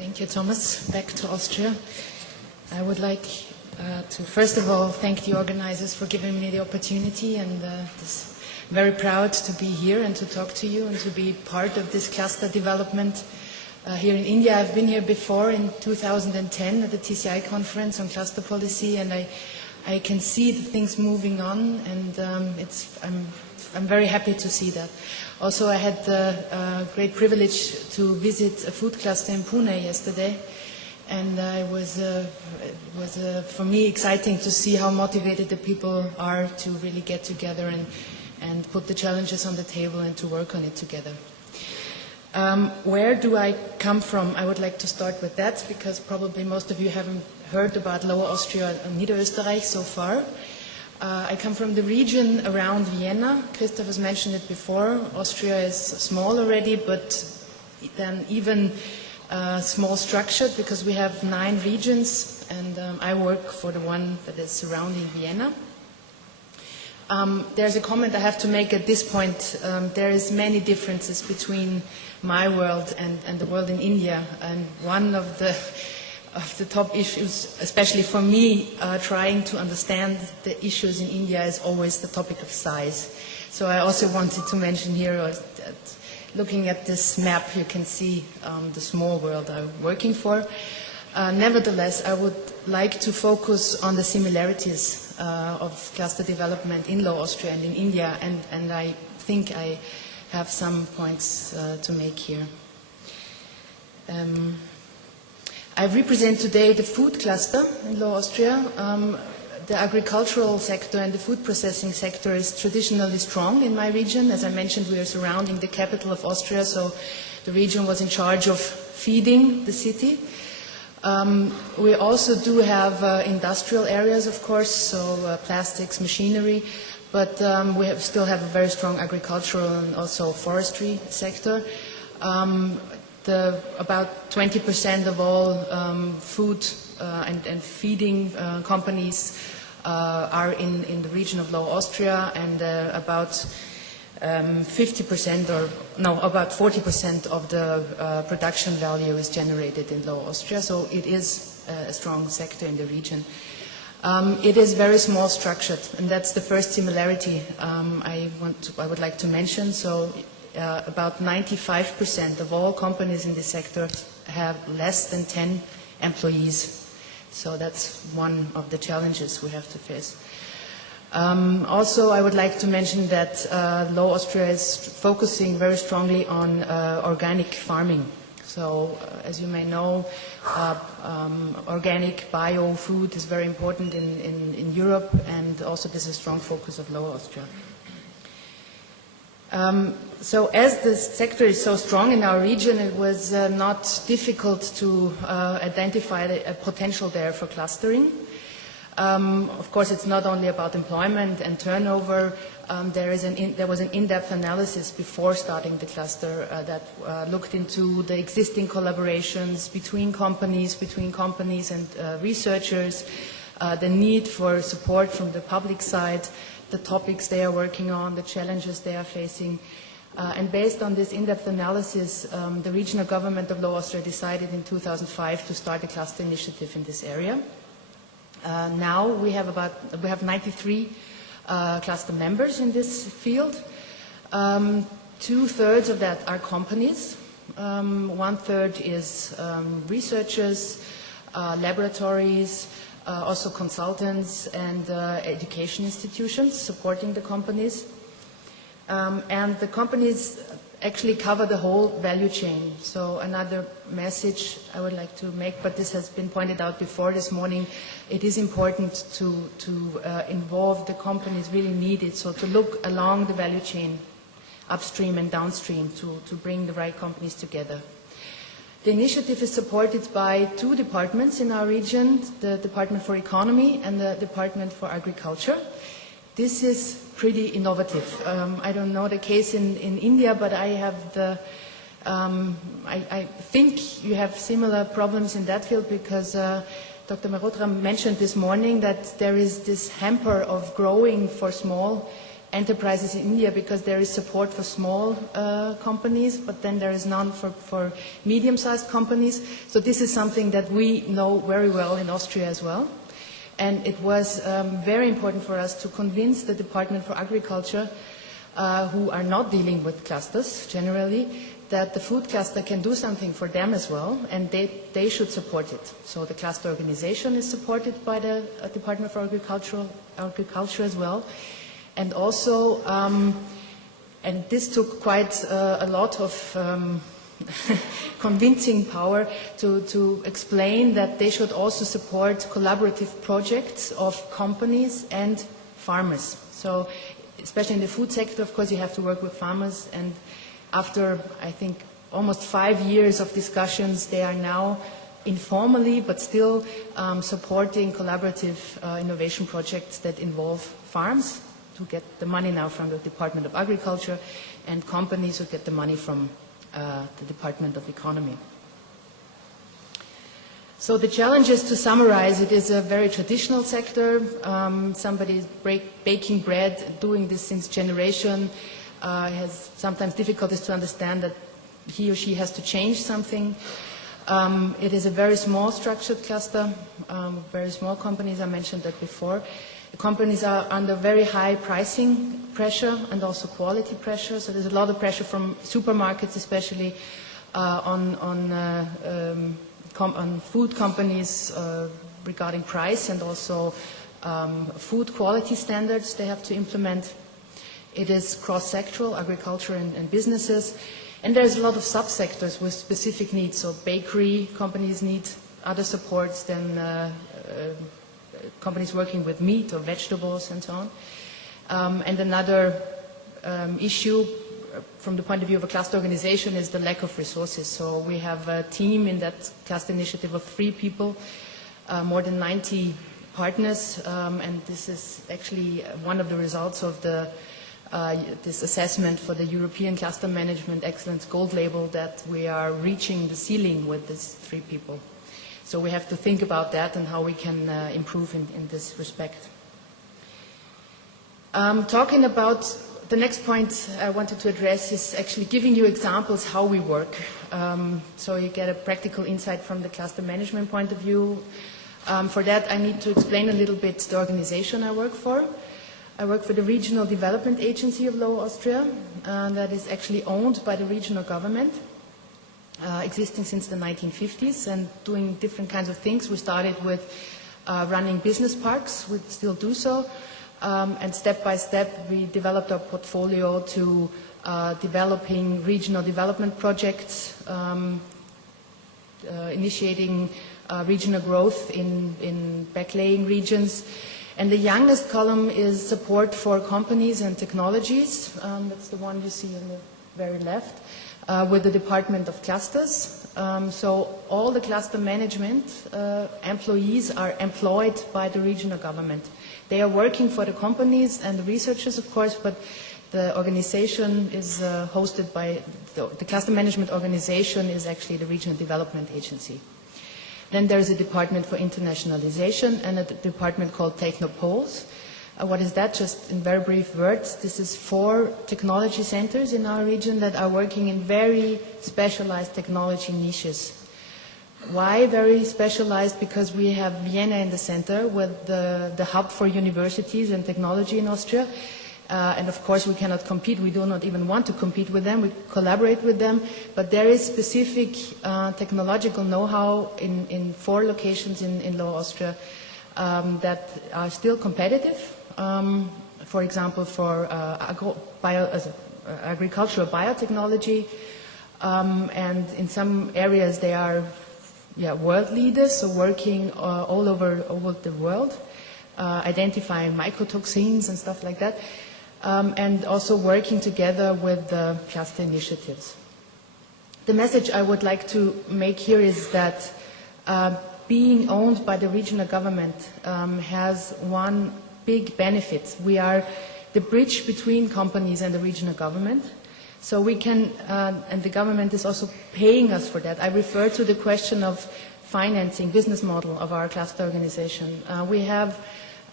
Thank you, Thomas. Back to Austria. I would like to first of all thank the organizers for giving me the opportunity, and I'm very proud to be here and to talk to you and to be part of this cluster development here in India. I've been here before in 2010 at the TCI conference on cluster policy, and I can see the things moving on, and I'm very happy to see that. Also, I had the great privilege to visit a food cluster in Pune yesterday, and it was for me exciting to see how motivated the people are to really get together and put the challenges on the table and to work on it together. Where do I come from? I would like to start with that, because probably most of you haven't heard about Lower Austria and Niederösterreich so far. I come from the region around Vienna. Christoph has mentioned it before. Austria is small already, but then even small structured, because we have 9 regions, and I work for the one that is surrounding Vienna. There's a comment I have to make at this point. There is many differences between my world and the world in India, and one of the top issues, especially for me, trying to understand the issues in India is always the topic of size. So I also wanted to mention here that looking at this map, you can see the small world I'm working for. Nevertheless, I would like to focus on the similarities of cluster development in Lower Austria and in India, and I think I have some points to make here. I represent today the food cluster in Lower Austria. The agricultural sector and the food processing sector is traditionally strong in my region. As I mentioned, we are surrounding the capital of Austria, so the region was in charge of feeding the city. We also do have industrial areas, of course, so plastics, machinery, but we still have a very strong agricultural and also forestry sector. About 20% of all food and feeding companies are in the region of Lower Austria, and about 50% about 40% of the production value is generated in Lower Austria, so it is a strong sector in the region. It is very small structured, and that's the first similarity I would like to mention. So about 95% of all companies in this sector have less than 10 employees. So that's one of the challenges we have to face. Also, I would like to mention that Lower Austria is focusing very strongly on organic farming. So, as you may know, organic bio food is very important in Europe, and also this is a strong focus of Lower Austria. So as the sector is so strong in our region, it was not difficult to identify a potential there for clustering. Of course, it's not only about employment and turnover. There was an in-depth analysis before starting the cluster that looked into the existing collaborations between companies and researchers, the need for support from the public side, the topics they are working on, the challenges they are facing. And based on this in-depth analysis, the regional government of Lower Austria decided in 2005 to start a cluster initiative in this area. Now we have 93 cluster members in this field. 2/3 of that are companies. 1/3 is researchers, laboratories, also consultants and education institutions supporting the companies. And the companies actually cover the whole value chain. So another message I would like to make, but this has been pointed out before this morning, it is important to involve the companies really needed, so to look along the value chain, upstream and downstream, to bring the right companies together. The initiative is supported by 2 departments in our region, the Department for Economy and the Department for Agriculture. This is pretty innovative. I don't know the case in India, but I have I think you have similar problems in that field, because Dr. Mehrotra mentioned this morning that there is this hamper of growing for small enterprises in India because there is support for small companies, but then there is none for medium-sized companies. So this is something that we know very well in Austria as well. And it was very important for us to convince the Department for Agriculture, who are not dealing with clusters generally, that the food cluster can do something for them as well, and they should support it. So the cluster organization is supported by the Department for Agriculture as well. And also, and this took quite a lot of convincing power to explain that they should also support collaborative projects of companies and farmers. So especially in the food sector, of course, you have to work with farmers, and after, I think, almost 5 years of discussions, they are now informally but still supporting collaborative innovation projects that involve farms to get the money now from the Department of Agriculture, and companies who get the money from the Department of Economy. So the challenges, to summarize, it is a very traditional sector. Somebody baking bread, doing this since generation, has sometimes difficulties to understand that he or she has to change something. It is a very small structured cluster, very small companies, I mentioned that before. The companies are under very high pricing pressure and also quality pressure, so there's a lot of pressure from supermarkets, especially on food companies regarding price, and also food quality standards they have to implement. It is cross-sectoral, agriculture and businesses, and there's a lot of subsectors with specific needs. So bakery companies need other supports than companies working with meat or vegetables and so on. And another issue from the point of view of a cluster organization is the lack of resources. So we have a team in that cluster initiative of 3 people, more than 90 partners, and this is actually one of the results of this assessment for the European Cluster Management Excellence Gold Label, that we are reaching the ceiling with these 3 people. So we have to think about that and how we can improve in this respect. Talking about the next point I wanted to address is actually giving you examples how we work. So you get a practical insight from the cluster management point of view. For that, I need to explain a little bit the organization I work for. I work for the Regional Development Agency of Lower Austria, that is actually owned by the regional government, existing since the 1950s and doing different kinds of things. We started with running business parks, we still do so, and step by step we developed our portfolio to developing regional development projects, initiating regional growth in backlaying regions. And the youngest column is support for companies and technologies. That's the one you see on the very left, with the Department of Clusters. So all the cluster management employees are employed by the regional government. They are working for the companies and the researchers, of course, but the organization is hosted by, the cluster management organization is actually the Regional Development Agency. Then there's a department for internationalization and a department called Technopoles. What is that? Just in very brief words, this is 4 technology centers in our region that are working in very specialized technology niches. Why very specialized? Because we have Vienna in the center with the hub for universities and technology in Austria. And of course we cannot compete, we do not even want to compete with them, we collaborate with them, but there is specific technological know-how in 4 locations in Lower Austria that are still competitive. For example, for agricultural biotechnology, and in some areas they are world leaders, so working all over the world, identifying mycotoxins and stuff like that. And also working together with the cluster initiatives. The message I would like to make here is that being owned by the regional government has one big benefit. We are the bridge between companies and the regional government. So we can, and the government is also paying us for that. I refer to the question of financing, business model of our cluster organization. We have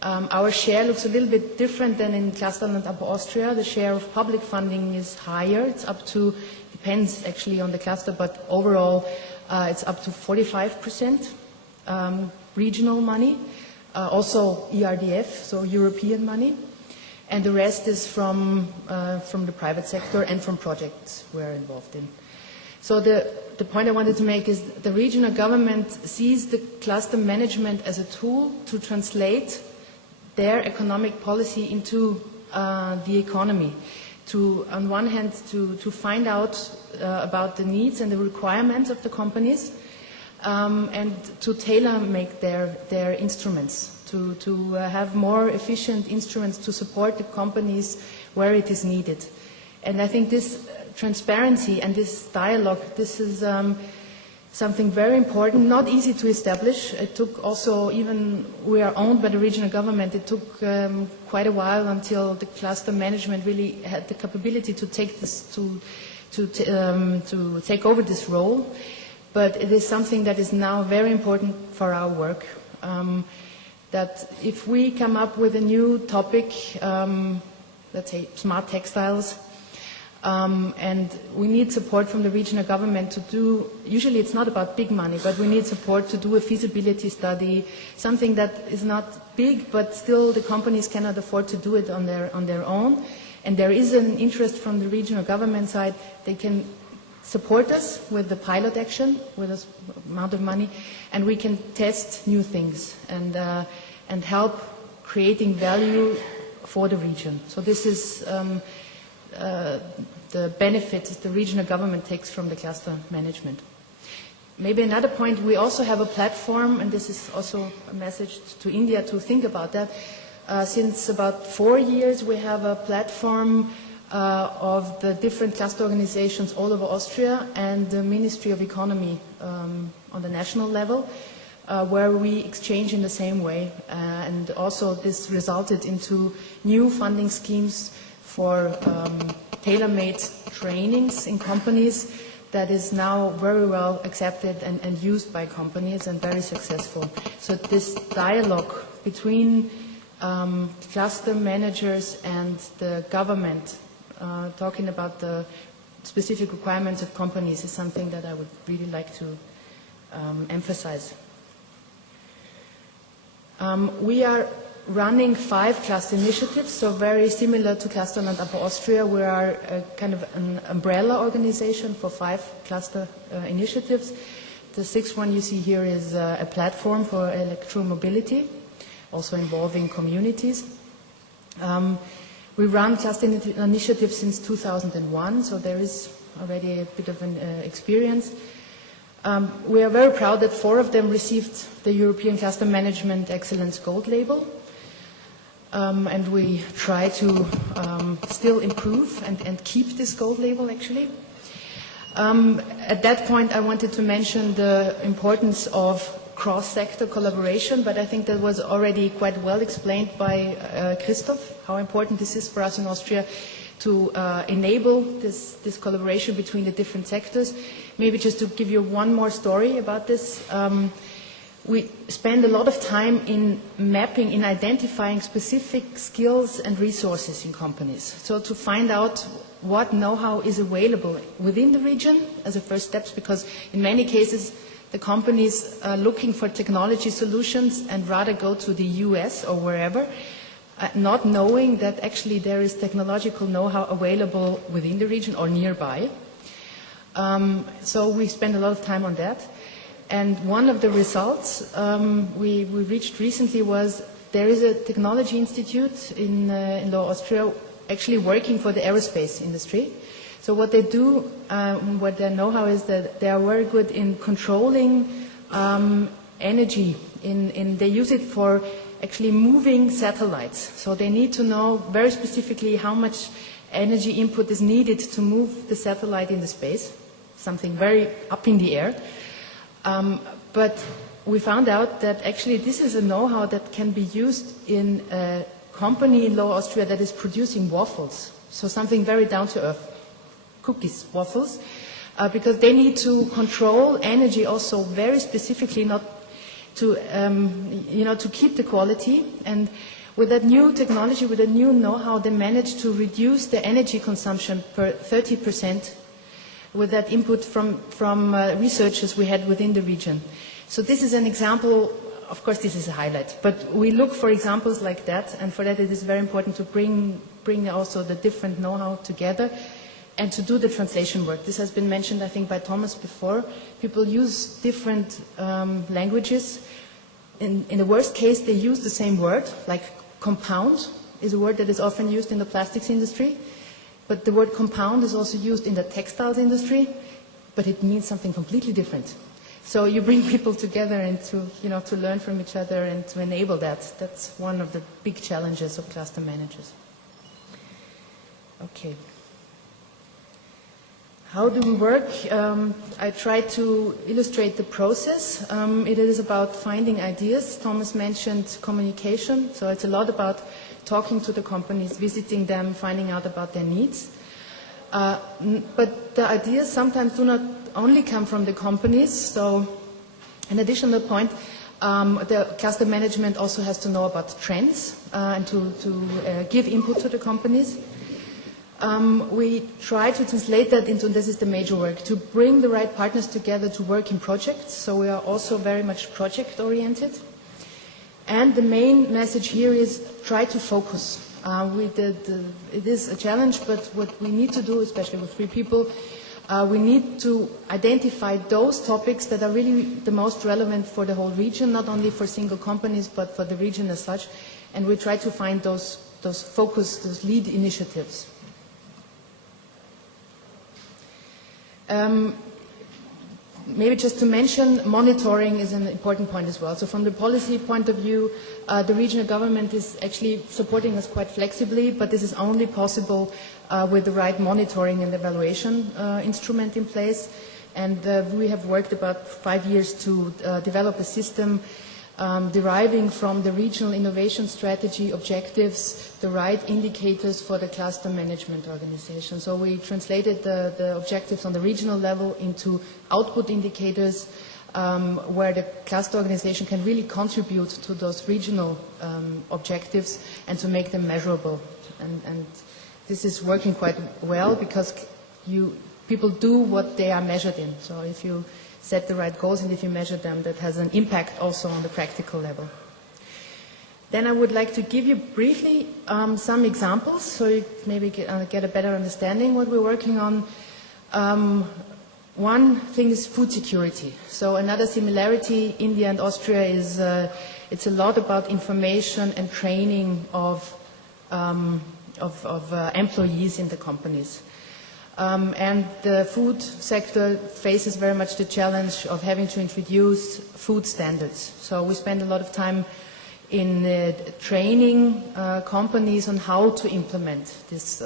Our share looks a little bit different than in Clusterland Upper Austria. The share of public funding is higher. It's up to, depends actually on the cluster, but overall it's up to 45% regional money, also ERDF, so European money, and the rest is from the private sector and from projects we're involved in. So the point I wanted to make is the regional government sees the cluster management as a tool to translate their economic policy into the economy. To, on one hand, to find out about the needs and the requirements of the companies, and to tailor-make their instruments, to have more efficient instruments to support the companies where it is needed. And I think this transparency and this dialogue, this is something very important, not easy to establish. It took also, even we are owned by the regional government, it took quite a while until the cluster management really had the capability to take this, to take over this role. But it is something that is now very important for our work. That if we come up with a new topic, let's say smart textiles, and we need support from the regional government to do, usually it's not about big money, but we need support to do a feasibility study, something that is not big, but still the companies cannot afford to do it on their own. And there is an interest from the regional government side. They can support us with the pilot action, with an amount of money, and we can test new things and help creating value for the region. So this is the benefit the regional government takes from the cluster management. Maybe another point, we also have a platform, and this is also a message to India to think about that. Since about 4 years, we have a platform of the different cluster organizations all over Austria and the Ministry of Economy on the national level, where we exchange in the same way. And also this resulted into new funding schemes for tailor-made trainings in companies that is now very well accepted and used by companies and very successful. So this dialogue between cluster managers and the government, talking about the specific requirements of companies, is something that I would really like to emphasize. We are running 5 cluster initiatives, so very similar to Clusterland Upper Austria. We are a kind of an umbrella organization for 5 cluster initiatives. The 6th one you see here is a platform for electromobility, also involving communities. We run cluster initiatives since 2001, so there is already a bit of an experience. We are very proud that 4 of them received the European Cluster Management Excellence Gold label. And we try to still improve and keep this gold label, actually. At that point, I wanted to mention the importance of cross-sector collaboration, but I think that was already quite well explained by Christoph, how important this is for us in Austria to enable this collaboration between the different sectors. Maybe just to give you one more story about this. We spend a lot of time in mapping, in identifying specific skills and resources in companies. So to find out what know-how is available within the region as a first step, because in many cases the companies are looking for technology solutions and rather go to the US or wherever, not knowing that actually there is technological know-how available within the region or nearby. So we spend a lot of time on that. And one of the results we reached recently was there is a technology institute in Lower Austria actually working for the aerospace industry. So what they do, what their know-how is that they are very good in controlling energy. They use it for actually moving satellites. So they need to know very specifically how much energy input is needed to move the satellite in the space, something very up in the air. But we found out that actually this is a know-how that can be used in a company in Lower Austria that is producing waffles. So something very down-to-earth, cookies, waffles, because they need to control energy also very specifically, not to keep the quality. And with that new technology, with the new know-how, they managed to reduce the energy consumption per 30% with that input from researchers we had within the region. So this is an example. Of course, this is a highlight, but we look for examples like that, and for that it is very important to bring also the different know-how together and to do the translation work. This has been mentioned, I think, by Thomas before. People use different languages. In the worst case, they use the same word, like compound is a word that is often used in the plastics industry, but the word compound is also used in the textiles industry, but it means something completely different. So you bring people together and to learn from each other and to enable that. That's one of the big challenges of cluster managers. Okay. How do we work? I try to illustrate the process. It is about finding ideas. Thomas mentioned communication, so it's a lot about talking to the companies, visiting them, finding out about their needs. But the ideas sometimes do not only come from the companies, so an additional point, the cluster management also has to know about trends and to give input to the companies. We try to translate that into, this is the major work, to bring the right partners together to work in projects, so we are also very much project-oriented. And the main message here is try to focus. It is a challenge, but what we need to do, especially with 3 people, we need to identify those topics that are really the most relevant for the whole region, not only for single companies, but for the region as such. And we try to find those focus, those lead initiatives. Maybe just to mention, monitoring is an important point as well. So from the policy point of view, the regional government is actually supporting us quite flexibly, but this is only possible with the right monitoring and evaluation instrument in place. And we have worked about 5 years to develop a system deriving from the regional innovation strategy objectives, the right indicators for the cluster management organization. So we translated the objectives on the regional level into output indicators where the cluster organization can really contribute to those regional objectives and to make them measurable. And this is working quite well because people do what they are measured in. So if you set the right goals and if you measure them, that has an impact also on the practical level. Then I would like to give you briefly some examples so you maybe get a better understanding what we're working on. One thing is food security. So another similarity, India and Austria, is it's a lot about information and training of employees in the companies. And the food sector faces very much the challenge of having to introduce food standards. So we spend a lot of time in training companies on how to implement these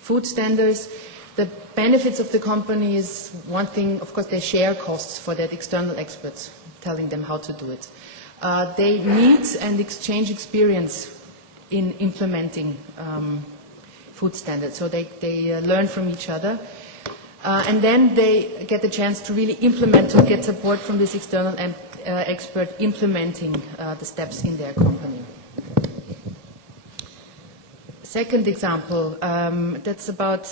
food standards. The benefits of the company is one thing, of course, they share costs for that external experts, telling them how to do it. They meet and exchange experience in implementing food standards, so they learn from each other. And then they get the chance to really implement, to get support from this external expert implementing the steps in their company. Second example, that's about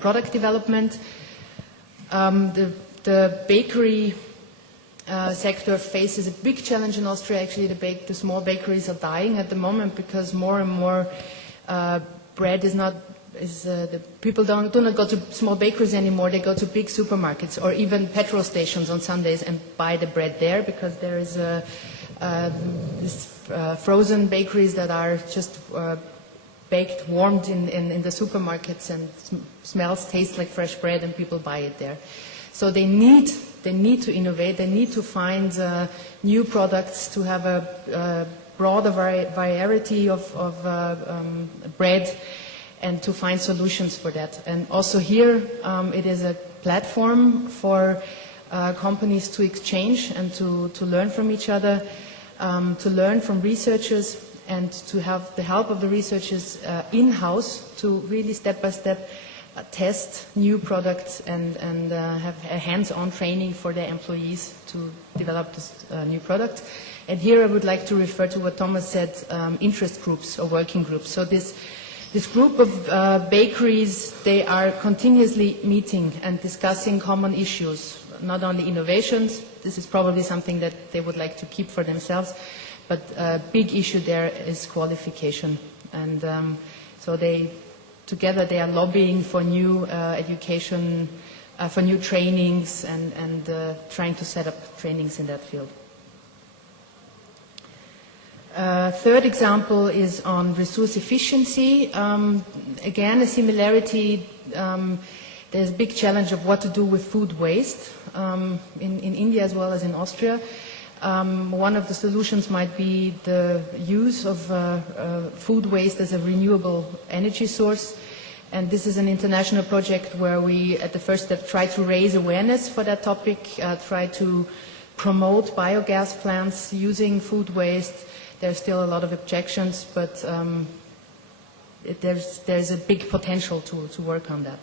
product development. The bakery sector faces a big challenge in Austria. Actually, the small bakeries are dying at the moment because more and more bread is not. The people do not go to small bakeries anymore. They go to big supermarkets or even petrol stations on Sundays and buy the bread there because there is frozen bakeries that are just baked, warmed in the supermarkets and tastes like fresh bread, and people buy it there. So they need to innovate. They need to find new products to have a broader variety of bread, and to find solutions for that. And also here, it is a platform for companies to exchange and to learn from each other, to learn from researchers, and to have the help of the researchers in-house to really step-by-step test new products and have a hands-on training for their employees to develop this new product. And here I would like to refer to what Thomas said, interest groups or working groups. So this group of bakeries, they are continuously meeting and discussing common issues, not only innovations. This is probably something that they would like to keep for themselves, but a big issue there is qualification. And so together they are lobbying for new education, for new trainings and trying to set up trainings in that field. Third example is on resource efficiency. Again, a similarity. There's a big challenge of what to do with food waste in India as well as in Austria. One of the solutions might be the use of food waste as a renewable energy source. And this is an international project where we, at the first step, try to raise awareness for that topic, try to promote biogas plants using food waste. There's still a lot of objections, but there's a big potential to work on that.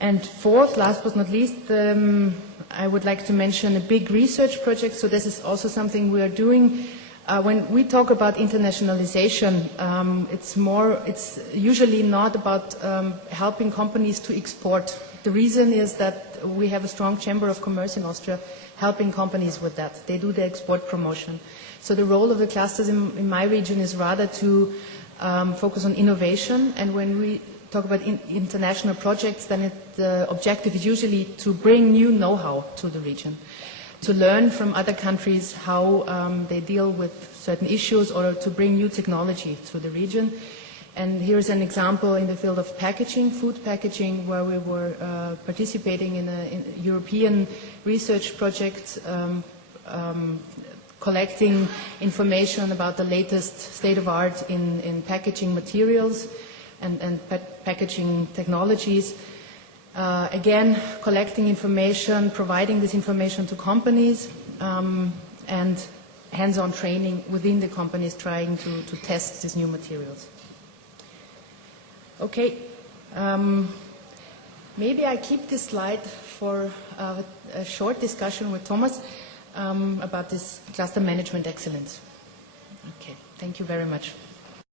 And fourth, last but not least, I would like to mention a big research project. So this is also something we are doing. When we talk about internationalization, it's usually not about helping companies to export. The reason is that we have a strong chamber of commerce in Austria helping companies with that. They do the export promotion. So the role of the clusters in my region is rather to focus on innovation. And when we talk about international projects, then the objective is usually to bring new know-how to the region, to learn from other countries how they deal with certain issues, or to bring new technology to the region. And here's an example in the field of packaging, food packaging, where we were participating in a European research project, collecting information about the latest state of art in packaging materials and packaging technologies. Again, collecting information, providing this information to companies, and hands-on training within the companies trying to test these new materials. Okay, maybe I keep this slide for a short discussion with Thomas about this cluster management excellence. Okay, thank you very much.